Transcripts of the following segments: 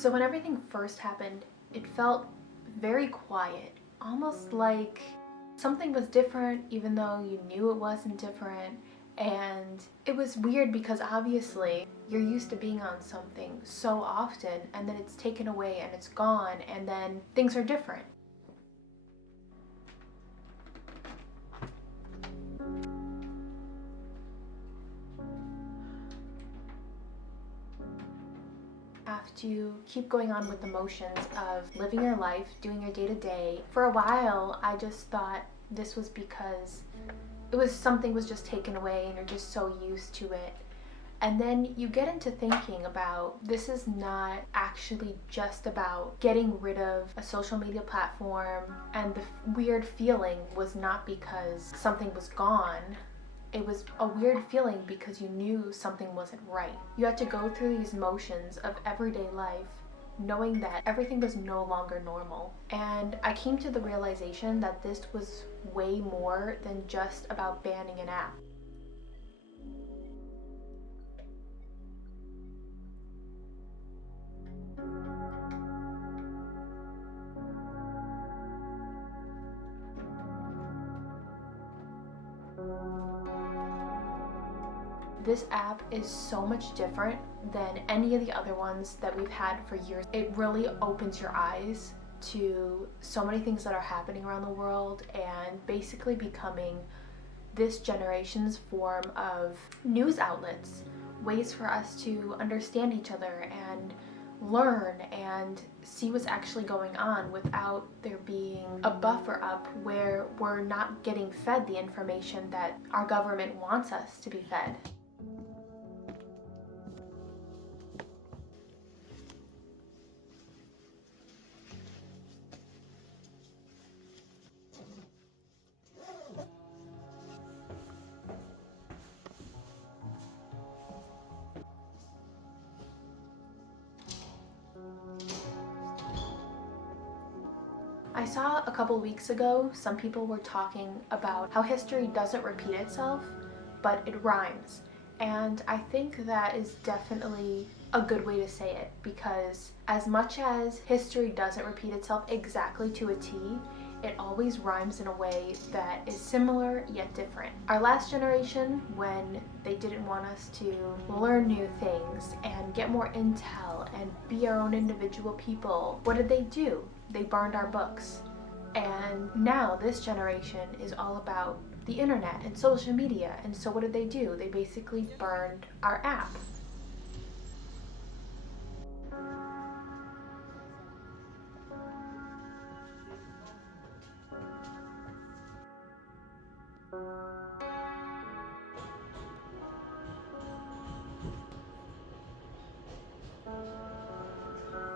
So when everything first happened, it felt very quiet, almost like something was different even though you knew it wasn't different. And it was weird because obviously you're used to being on something so often, and then it's taken away and it's gone, and then things are different. Have to keep going on with the motions of living your life, doing your day-to-day. For a while, I just thought this was because something was just taken away and you're just so used to it. And then you get into thinking about this is not actually just about getting rid of a social media platform, and the weird feeling was not because something was gone. It was a weird feeling because you knew something wasn't right. You had to go through these motions of everyday life knowing that everything was no longer normal. And I came to the realization that this was way more than just about banning an app. This app is so much different than any of the other ones that we've had for years. It really opens your eyes to so many things that are happening around the world, and basically becoming this generation's form of news outlets, ways for us to understand each other and learn and see what's actually going on without there being a buffer up where we're not getting fed the information that our government wants us to be fed. I saw a couple weeks ago some people were talking about how history doesn't repeat itself, but it rhymes. And I think that is definitely a good way to say it, because as much as history doesn't repeat itself exactly to a T, it always rhymes in a way that is similar yet different. Our last generation, when they didn't want us to learn new things and get more intel and be our own individual people, what did they do? They burned our books. And now this generation is all about the internet and social media, and so what did they do? They basically burned our app.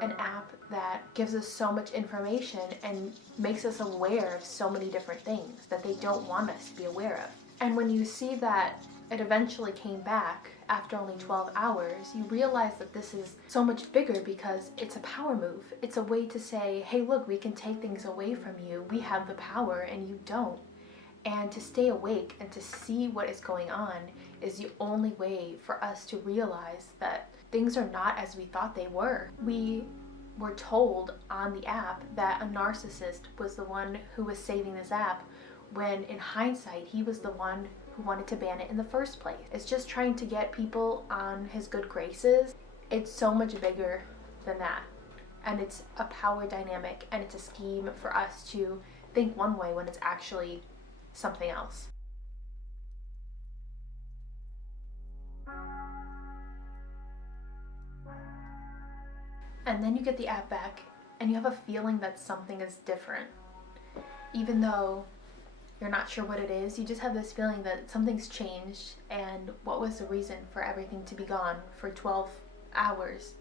An app that gives us so much information and makes us aware of so many different things that they don't want us to be aware of. And when you see that it eventually came back after only 12 hours, you realize that this is so much bigger because it's a power move. It's a way to say, hey, look, we can take things away from you. We have the power and you don't. And to stay awake and to see what is going on is the only way for us to realize that things are not as we thought they were. We were told on the app that a narcissist was the one who was saving this app, when in hindsight, he was the one who wanted to ban it in the first place. It's just trying to get people on his good graces. It's so much bigger than that. And it's a power dynamic, and it's a scheme for us to think one way when it's actually something else. And then you get the app back and you have a feeling that something is different. Even though you're not sure what it is, you just have this feeling that something's changed, and what was the reason for everything to be gone for 12 hours,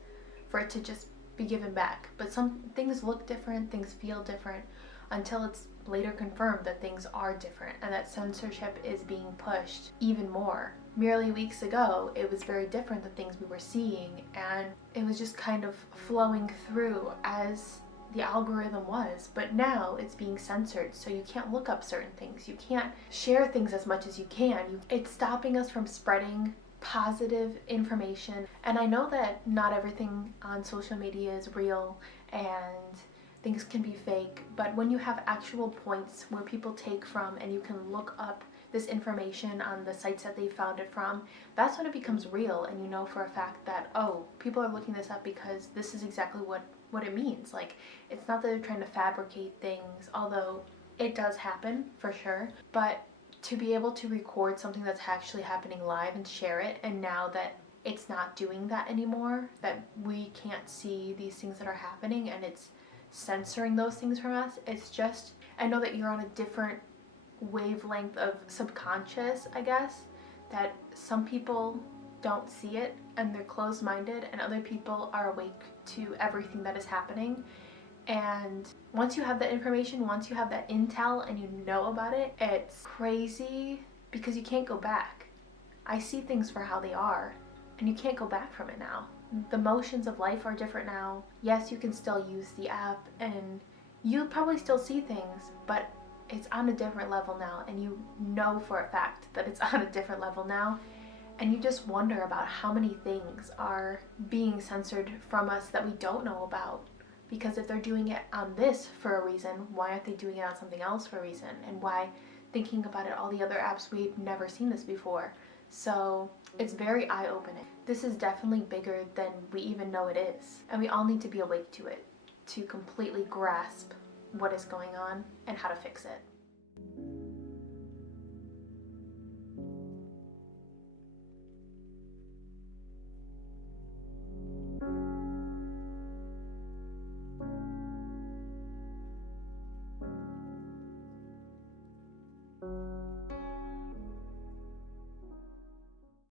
for it to just be given back. But some things look different, things feel different, until it's later confirmed that things are different and that censorship is being pushed even more. Merely weeks ago, it was very different, the things we were seeing, and it was just kind of flowing through as the algorithm was. But now it's being censored, so you can't look up certain things, you can't share things as much as you can. It's stopping us from spreading positive information. And I know that not everything on social media is real and things can be fake, but when you have actual points where people take from and you can look up this information on the sites that they found it from, that's when it becomes real, and you know for a fact that, oh, people are looking this up because this is exactly what it means. Like, it's not that they're trying to fabricate things, although it does happen for sure, but to be able to record something that's actually happening live and share it, and now that it's not doing that anymore, that we can't see these things that are happening and it's censoring those things from us, it's just, I know that you're on a different wavelength of subconscious, I guess, that some people don't see it and they're closed-minded, and other people are awake to everything that is happening. And once you have that information, once you have that intel and you know about it, it's crazy because you can't go back. I see things for how they are, and you can't go back from it now. The motions of life are different now. Yes, you can still use the app and you'll probably still see things, but it's on a different level now, and you know for a fact that it's on a different level now. And you just wonder about how many things are being censored from us that we don't know about. Because if they're doing it on this for a reason, why aren't they doing it on something else for a reason? And why, thinking about it, all the other apps, we've never seen this before. So it's very eye-opening. This is definitely bigger than we even know it is. And we all need to be awake to it to completely grasp what is going on and how to fix it.